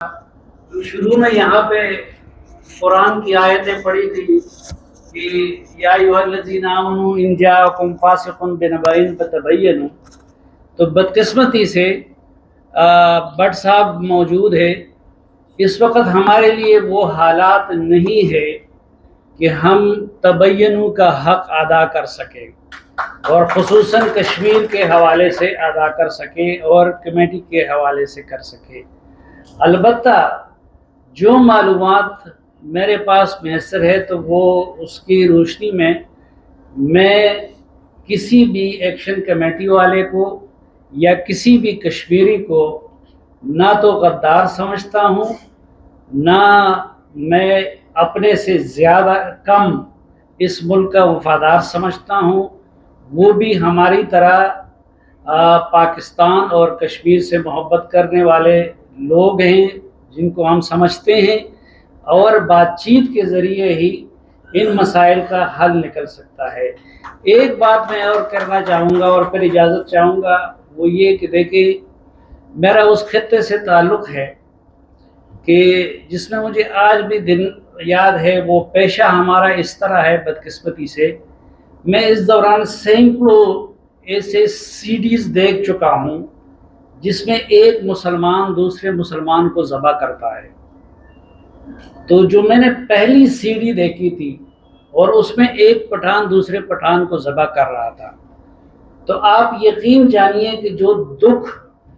شروع میں یہاں پہ قرآن کی آیتیں پڑھی تھی کہ یا ایھا الذین آمنوا ان جاءکم فاسق بنبأ فتبینوا، تو بدقسمتی سے بٹ صاحب موجود ہے اس وقت، ہمارے لیے وہ حالات نہیں ہے کہ ہم تبینوں کا حق ادا کر سکیں اور خصوصاً کشمیر کے حوالے سے ادا کر سکیں اور کمیٹی کے حوالے سے کر سکیں۔ البتہ جو معلومات میرے پاس میسر ہے تو وہ اس کی روشنی میں کسی بھی ایکشن کمیٹی والے کو یا کسی بھی کشمیری کو نہ تو غدار سمجھتا ہوں، نہ میں اپنے سے زیادہ کم اس ملک کا وفادار سمجھتا ہوں۔ وہ بھی ہماری طرح پاکستان اور کشمیر سے محبت کرنے والے لوگ ہیں جن کو ہم سمجھتے ہیں، اور بات چیت کے ذریعے ہی ان مسائل کا حل نکل سکتا ہے۔ ایک بات میں اور کرنا چاہوں گا اور پھر اجازت چاہوں گا، وہ یہ کہ دیکھیں، میرا اس خطے سے تعلق ہے کہ جس میں مجھے آج بھی دن یاد ہے۔ وہ پیشہ ہمارا اس طرح ہے بدقسمتی سے، میں اس دوران سینکڑوں ایسے سی ڈیز دیکھ چکا ہوں جس میں ایک مسلمان دوسرے مسلمان کو ذبح کرتا ہے۔ تو جو میں نے پہلی سی ڈی دیکھی تھی اور اس میں ایک پٹھان دوسرے پٹھان کو ذبح کر رہا تھا، تو آپ یقین جانیے کہ جو دکھ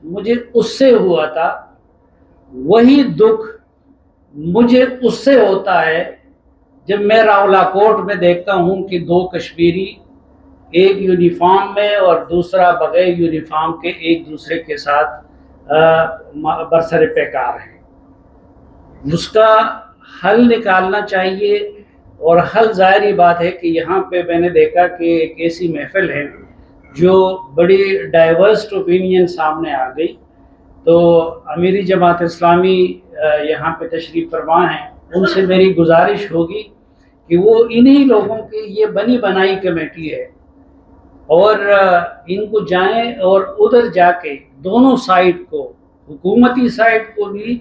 مجھے اس سے ہوا تھا وہی دکھ مجھے اس سے ہوتا ہے جب میں راولاکوٹ میں دیکھتا ہوں کہ دو کشمیری ایک یونیفارم میں اور دوسرا بغیر یونیفارم کے ایک دوسرے کے ساتھ برسر پیکار ہیں۔ اس کا حل نکالنا چاہیے، اور حل ظاہری بات ہے کہ یہاں پہ میں نے دیکھا کہ ایک ایسی محفل ہے جو بڑی ڈائیورسٹ اوپینین سامنے آ گئی۔ تو امیری جماعت اسلامی یہاں پہ تشریف فرما ہیں، ان سے میری گزارش ہوگی کہ وہ انہی لوگوں کی یہ بنی بنائی کمیٹی ہے، اور ان کو جائیں اور ادھر جا کے دونوں سائڈ کو، حکومتی سائڈ کو بھی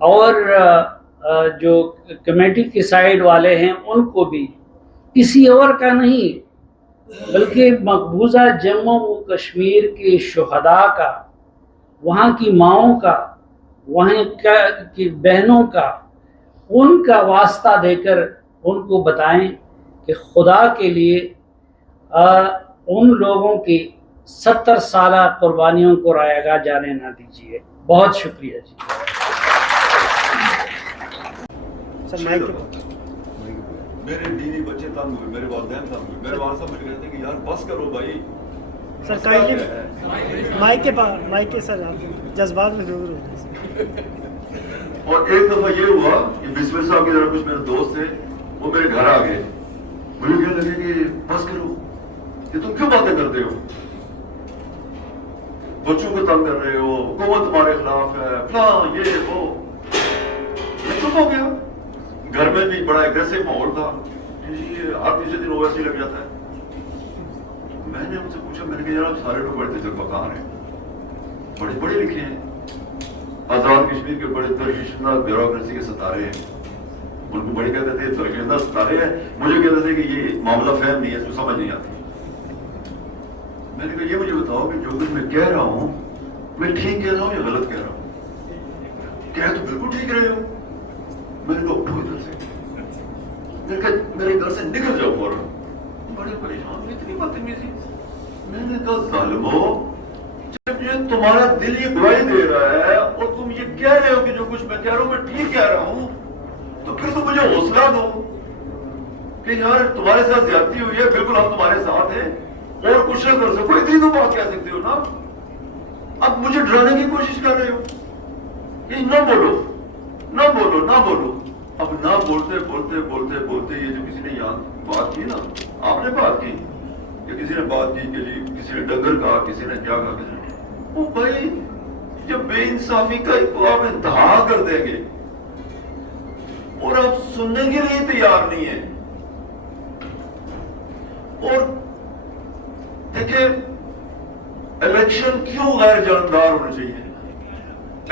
اور جو کمیٹی کی سائڈ والے ہیں ان کو بھی، کسی اور کا نہیں بلکہ مقبوضہ جموں و کشمیر کے شہداء کا، وہاں کی ماؤں کا، وہاں کی بہنوں کا، ان کا واسطہ دے کر ان کو بتائیں کہ خدا کے لیے ان لوگوں کی 70 سالہ قربانیوں کو رائے گاہ جانے نہ دیجیے۔ بہت شکریہ جی۔ میرے بیوی بچے تنگ ہوئے، میرے والدین تنگ ہوئے، میرے والد صاحب مجھے کہتے ہیں کہ یار بس کرو بھائی۔ سر مائک کے سر آپ جذبات میں ضرور ہو۔ اور ایک دفعہ یہ ہوا کہ بسمل صاحب کی طرح کچھ میرے دوست تھے، وہ میرے گھر آ گئے، مجھے کہنے لگے کہ بس کرو، کہ تم کیوں باتیں کرتے ہو، بچوں کو تنگ کر رہے ہو، حکومت تمہارے خلاف ہے، فلاں یہ وہ۔ میں چپ ہو گیا۔ گھر میں بھی بڑا ایگریسو ماحول تھا، ہر تیسرے دن اویسی لگ جاتا ہے۔ میں نے ان سے پوچھا، میں نے کہا یار آپ سارے لوگ بڑے تجربہ کار ہیں، بڑے پڑھے لکھے ہیں، آزاد کشمیر کے بڑے ترقیشدہ بیوروکریسی کے ستارے ہیں، ان کو بڑے کہتے تھے ترقیشدہ ستارے ہیں، مجھے کہتے تھے کہ یہ معاملہ فہم نہیں ہے، اس کو سمجھ نہیں آتی۔ میں نے کہا یہ مجھے بتاؤ کہ جو کچھ میں کہہ رہا ہوں میں ٹھیک کہہ رہا ہوں یا غلط کہہ رہا ہوں؟ کہہ تو بالکل ٹھیک رہے ہو۔ میں نے کہا اٹھو ادھر سے، میں نے کہا میرے گھر سے نکل جاؤ فوراً۔ بڑے پریشان ہوئے، اتنی بدتمیزی۔ میں نے کہا ظالمو، جب یہ تمہارا دل یہ گواہی دے رہا ہے اور تم یہ کہہ رہے ہو کہ جو کچھ میں کہہ رہا ہوں میں ٹھیک کہہ رہا ہوں، تو پھر تو مجھے حوصلہ دو کہ یار تمہارے ساتھ زیادتی ہوئی ہے، بالکل ہم تمہارے ساتھ ہیں اور کچھ نہ کر سکو، اتنی تو بات کہہ سکتے ہو نا۔ اب مجھے ڈرانے کی کوشش کر رہے ہو کہ نہ بولو نہ بولو نہ بولو۔ اب نہ بولتے بولتے بولتے بولتے یہ جو کسی نے یہاں بات کی نا، آپ نے بات کی یا کسی نے بات کی کہ جی کسی نے ڈنگر کہا، کسی نے کیا کہا، کسی نے، وہ بھائی جب بے انصافی کا آپ انتہا کر دیں گے اور آپ سننے کے لیے تیار نہیں ہیں، اور دیکھیں الیکشن کیوں غیر جانبدار ہونے چاہیے؟